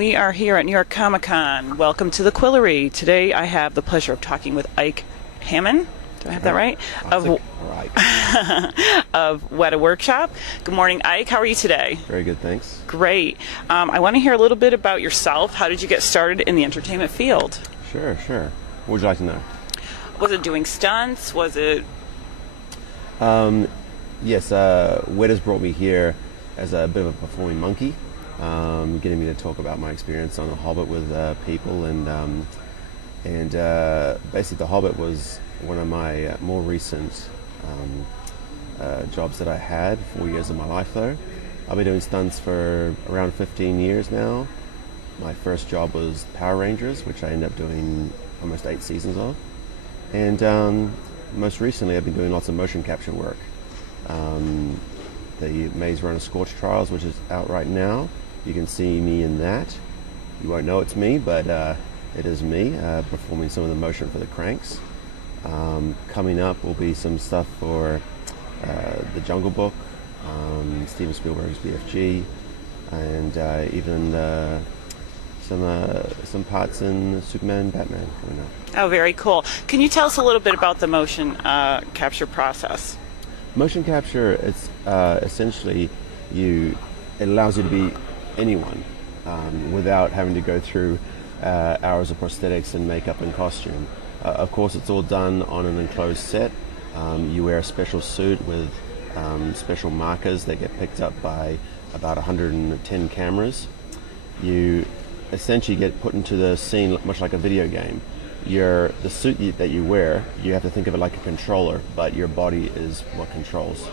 We are here at New York Comic Con. Welcome to the Quillery. Today I have the pleasure of talking with Ike Hamon. Do I have that right? Of Weta Workshop. Good morning, Ike. How are you today? Very good, thanks. Great. I want to hear a little bit about yourself. How did you get started in the entertainment field? Sure. What would you like to know? Was it doing stunts? Was it... Yes, Weta's brought me here as a bit of a performing monkey, getting me to talk about my experience on The Hobbit with people, and basically The Hobbit was one of my more recent jobs that I had. 4 years of my life though. I've been doing stunts for around 15 years now. My first job was Power Rangers, which I ended up doing almost 8 seasons of, and most recently I've been doing lots of motion capture work. The Maze Runner Scorch Trials, which is out right now. You can see me in that. You won't know it's me, but it is me performing some of the motion for the cranks. Coming up will be some stuff for The Jungle Book, Steven Spielberg's BFG, and even some parts in Superman and Batman coming up. Oh, very cool. Can you tell us a little bit about the motion capture process? Motion capture, it's essentially it allows you to be anyone without having to go through hours of prosthetics and makeup and costume. Of course, it's all done on an enclosed set. You wear a special suit with special markers that get picked up by about 110 cameras. You essentially get put into the scene much like a video game. The suit that you wear, you have to think of it like a controller, but your body is what controls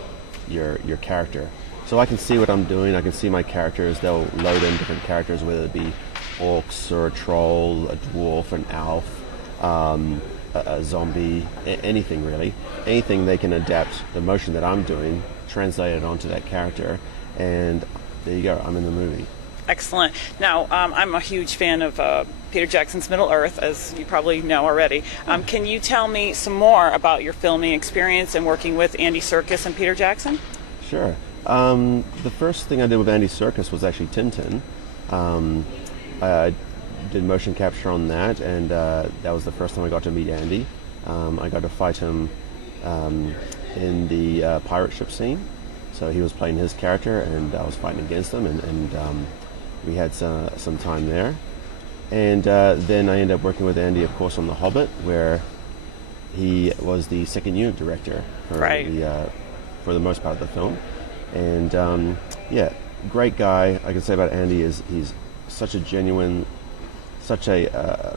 your character. So I can see what I'm doing, I can see my characters, they'll load in different characters, whether it be orcs or a troll, a dwarf, an elf, a zombie, anything really. Anything they can adapt the motion that I'm doing, translate it onto that character, and there you go, I'm in the movie. Excellent. Now, I'm a huge fan of Peter Jackson's Middle-earth, as you probably know already. Can you tell me some more about your filming experience and working with Andy Serkis and Peter Jackson? Sure. The first thing I did with Andy Serkis was actually Tintin. I did motion capture on that, and that was the first time I got to meet Andy. I got to fight him in the pirate ship scene. So he was playing his character, and I was fighting against him, and we had some time there. And then I ended up working with Andy, of course, on The Hobbit, where he was the second unit director for, for the most part of the film. And yeah, great guy. I can say about Andy is he's such a genuine, such a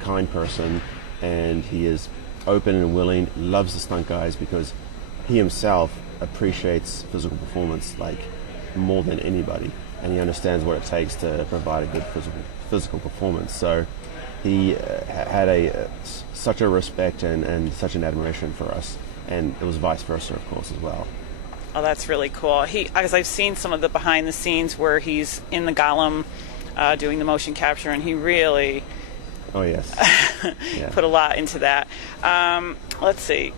kind person, and he is open and willing, loves the stunt guys because he himself appreciates physical performance like more than anybody, and he understands what it takes to provide a good physical performance. So he had such a respect and such an admiration for us, and it was vice versa, of course, as well. Oh, that's really cool. As I've seen some of the behind the scenes where he's in the Gollum doing the motion capture, and he really put a lot into that. Let's see.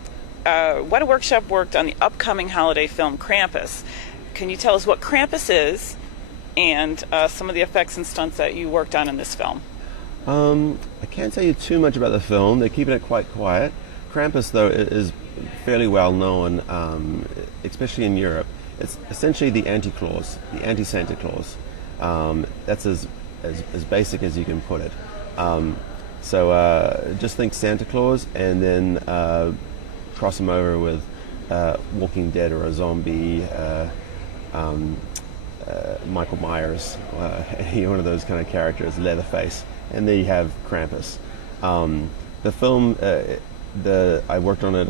Weta Workshop worked on the upcoming holiday film Krampus. Can you tell us what Krampus is and some of the effects and stunts that you worked on in this film? I can't tell you too much about the film. They're keeping it quite quiet. Krampus, though, is fairly well known, especially in Europe. It's essentially the anti-Claus, the anti-Santa Claus. That's as basic as you can put it. So just think Santa Claus, and then cross him over with Walking Dead or a zombie, Michael Myers, any one of those kind of characters, Leatherface, and there you have Krampus. The film, I worked on it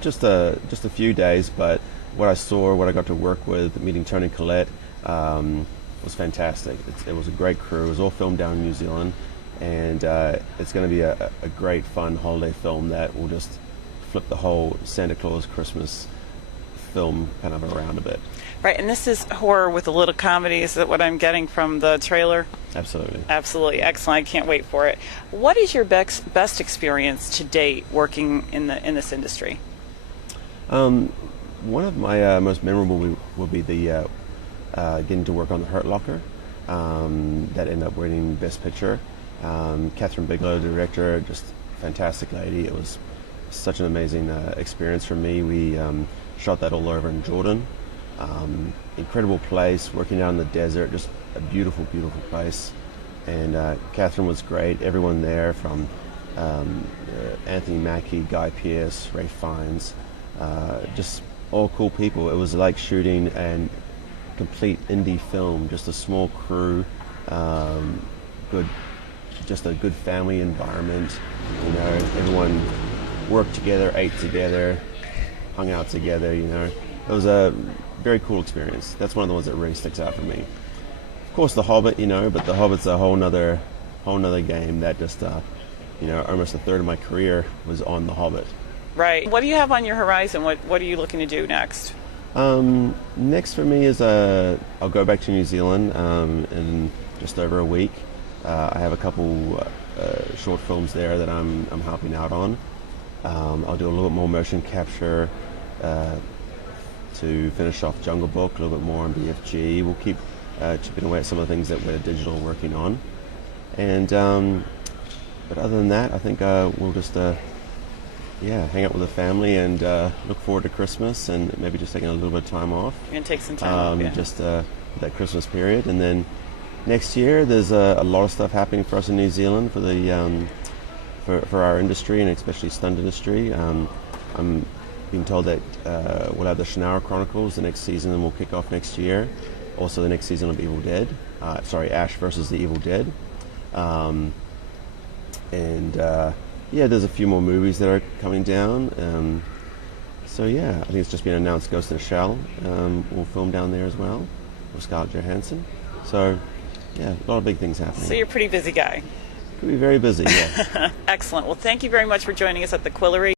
just a few days, but what I saw, what I got to work with, meeting Tony Collette, was fantastic. It was a great crew. It was all filmed down in New Zealand, and it's going to be a great, fun holiday film that will just flip the whole Santa Claus Christmas film kind of around a bit. Right, and this is horror with a little comedy. Is that what I'm getting from the trailer? Absolutely. Absolutely. Excellent. I can't wait for it. What is your best experience to date working in this industry? One of my most memorable will be the getting to work on the Hurt Locker. that ended up winning Best Picture. Catherine Bigelow, the director, just fantastic lady. It was such an amazing experience for me. We shot that all over in Jordan. Incredible place, working out in the desert, just a beautiful, beautiful place. And Catherine was great. Everyone there, from Anthony Mackie, Guy Pearce, Ray Fiennes, just all cool people. It was like shooting a complete indie film, just a small crew, just a good family environment. You know, everyone worked together, ate together, hung out together. You know, it was a very cool experience. That's one of the ones that really sticks out for me. Of course, The Hobbit, you know, but The Hobbit's a whole nother game that just, you know, almost a third of my career was on The Hobbit. Right. What do you have on your horizon? What are you looking to do next? Next for me is I'll go back to New Zealand in just over a week. I have a couple short films there that I'm helping out on. I'll do a little bit more motion capture to finish off Jungle Book, a little bit more on BFG. We'll keep chipping away at some of the things that Weta Digital are working on. And but other than that, I think we'll just hang out with the family and look forward to Christmas, and maybe just taking a little bit of time off. You're going to take some time off, yeah. Just that Christmas period. And then next year, there's a lot of stuff happening for us in New Zealand for the for our industry, and especially stunt industry. I'm being told that we'll have the Shannara Chronicles the next season, and we'll kick off next year. Also, the next season of Evil Dead. Ash versus the Evil Dead. There's a few more movies that are coming down. I think it's just been announced Ghost in the Shell will film down there as well, with Scarlett Johansson. So, yeah, a lot of big things happening. So you're a pretty busy guy. Could be very busy, yeah. Excellent. Well, thank you very much for joining us at the Quillery.